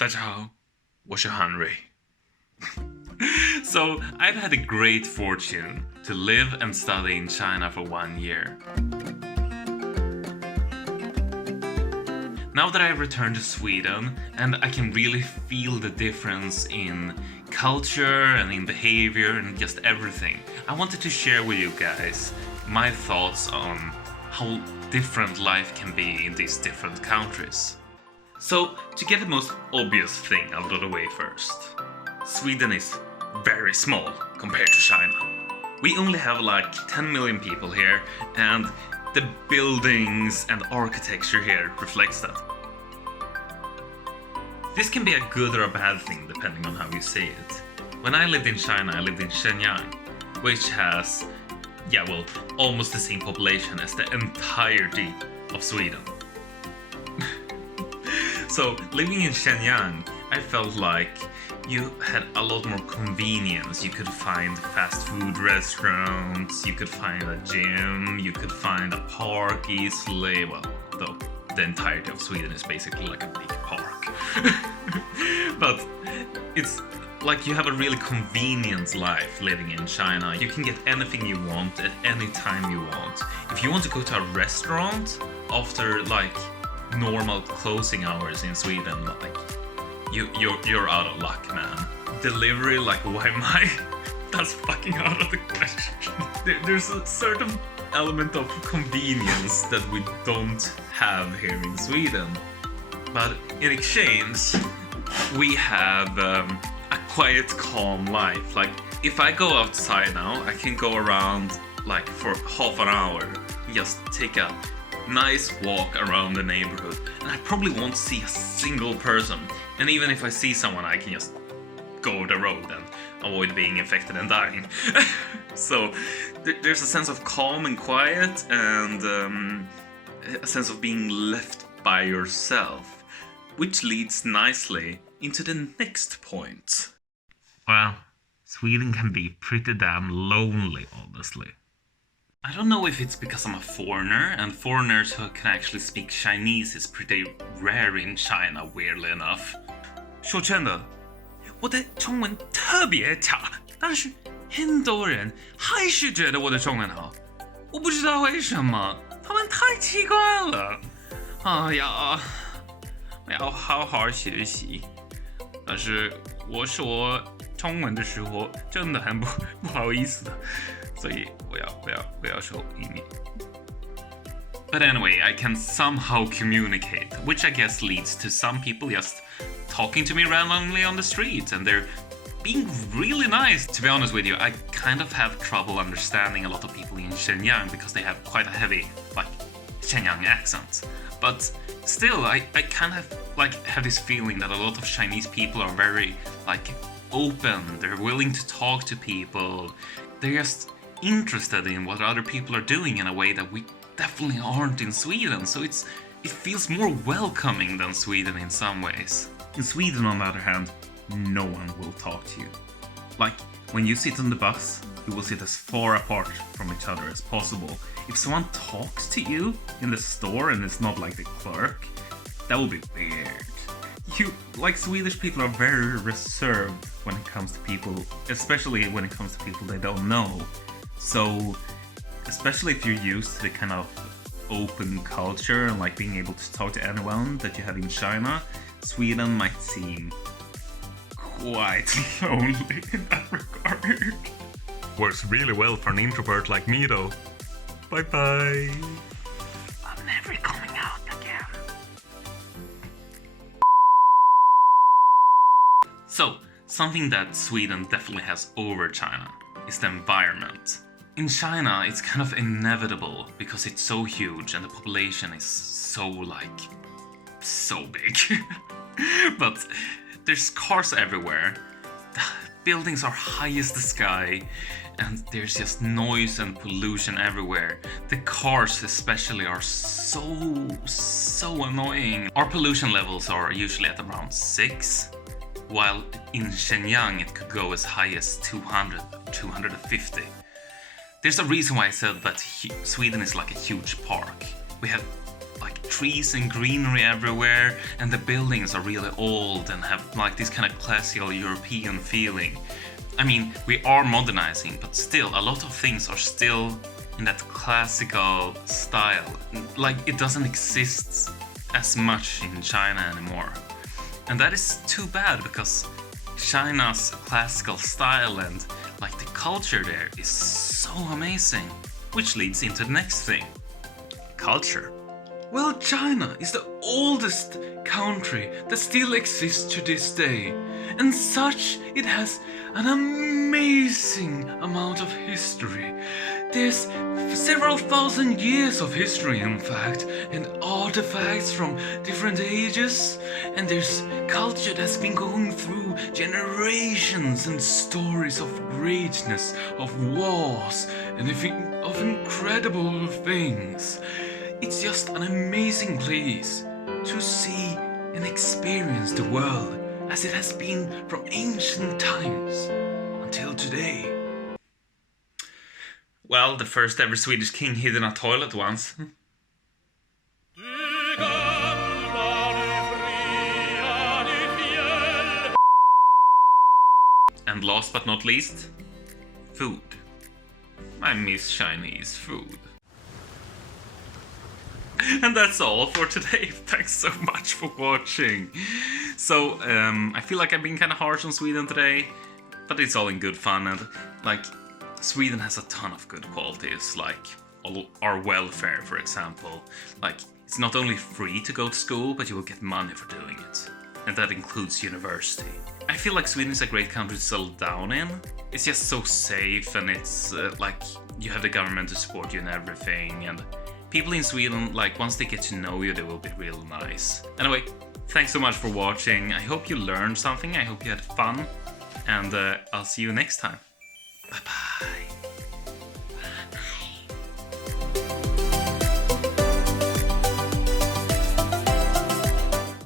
大家好，我是 Henry. So, I've had the great fortune to live and study in China for 1 year. Now that I've returned to Sweden and I can really feel the difference in culture and in behavior and just everything, I wanted to share with you guys my thoughts on how different life can be in these different countries. So, to get the most obvious thing out of the way first, Sweden is very small compared to China. We only have like 10 million people here, and the buildings and architecture here reflects that. This can be a good or a bad thing depending on how you say it. When I lived in China, I lived in Shenyang, which has, almost the same population as the entirety of Sweden. So, living in Shenyang, I felt like you had a lot more convenience. You could find fast food restaurants, you could find a gym, you could find a park easily. Well, though the entirety of Sweden is basically like a big park. But it's like you have a really convenient life living in China. You can get anything you want at any time you want. If you want to go to a restaurant after like normal closing hours in Sweden, like you're out of luck, man. Delivery, like why am I? That's fucking out of the question. There's a certain element of convenience that we don't have here in Sweden, but in exchange we have a quiet, calm life. Like if I go outside now, I can go around like for half an hour, just take a nice walk around the neighborhood, and I probably won't see a single person. And even if I see someone, I can just go the road and avoid being infected and dying. So there's a sense of calm and quiet, and a sense of being left by yourself, which leads nicely into the next point. Well, Sweden can be pretty damn lonely, honestly. I don't know if it's because I'm a foreigner, and foreigners who can actually speak Chinese is pretty rare in China, weirdly enough. 说真的，我的中文特别差，但是很多人还是觉得我的中文好，我不知道为什么，他们太奇怪了。哎呀，我要好好学习，但是我说中文的时候真的很不好意思的。所以我要说英语。But anyway, I can somehow communicate, which I guess leads to some people just talking to me randomly on the street, and they're being really nice. To be honest with you, I kind of have trouble understanding a lot of people in Shenyang because they have quite a heavy, like, Shenyang accent. But still, I kind of like have this feeling that a lot of Chinese people are very like open. They're willing to talk to people. They're just interested in what other people are doing in a way that we definitely aren't in Sweden. So it feels more welcoming than Sweden in some ways. In Sweden, on the other hand, no one will talk to you. Like, when you sit on the bus, you will sit as far apart from each other as possible. If someone talks to you in the store and it's not like the clerk, that will be weird. Swedish people are very reserved when it comes to people, especially when it comes to people they don't know. So, especially if you're used to the kind of open culture and like being able to talk to anyone that you have in China, Sweden might seem quite lonely in that regard. Works really well for an introvert like me though. Bye bye. I'm never coming out again. So, something that Sweden definitely has over China is the environment. In China, it's kind of inevitable because it's so huge and the population is so big. But there's cars everywhere. The buildings are high as the sky, and there's just noise and pollution everywhere. The cars especially are so annoying. Our pollution levels are usually at around 6, while in Shenyang it could go as high as 200, 250. There's a reason why I said that Sweden is like a huge park. We have like trees and greenery everywhere, and the buildings are really old and have like this kind of classical European feeling. I mean, we are modernizing, but still a lot of things are still in that classical style. Like, it doesn't exist as much in China anymore. And that is too bad, because China's classical style and like the culture there is so amazing. Which leads into the next thing. Culture. Well, China is the oldest country that still exists to this day, and such it has an amazing amount of history. There's several thousand years of history, in fact, and artifacts from different ages, and there's culture that's been going through generations, and stories of greatness, of wars, and of incredible things. It's just an amazing place to see and experience the world as it has been from ancient times until today. Well, the first ever Swedish king hid in a toilet once. And last but not least, food. I miss Chinese food. And that's all for today. Thanks so much for watching. So, I feel like I've been kind of harsh on Sweden today, but it's all in good fun. And like, Sweden has a ton of good qualities, like our welfare, for example. Like, it's not only free to go to school, but you will get money for doing it. And that includes university. I feel like Sweden is a great country to settle down in. It's just so safe, and it's like you have the government to support you in everything, and people in Sweden, like, once they get to know you, they will be real nice. Anyway, thanks so much for watching. I hope you learned something. I hope you had fun. And I'll see you next time. Bye-bye.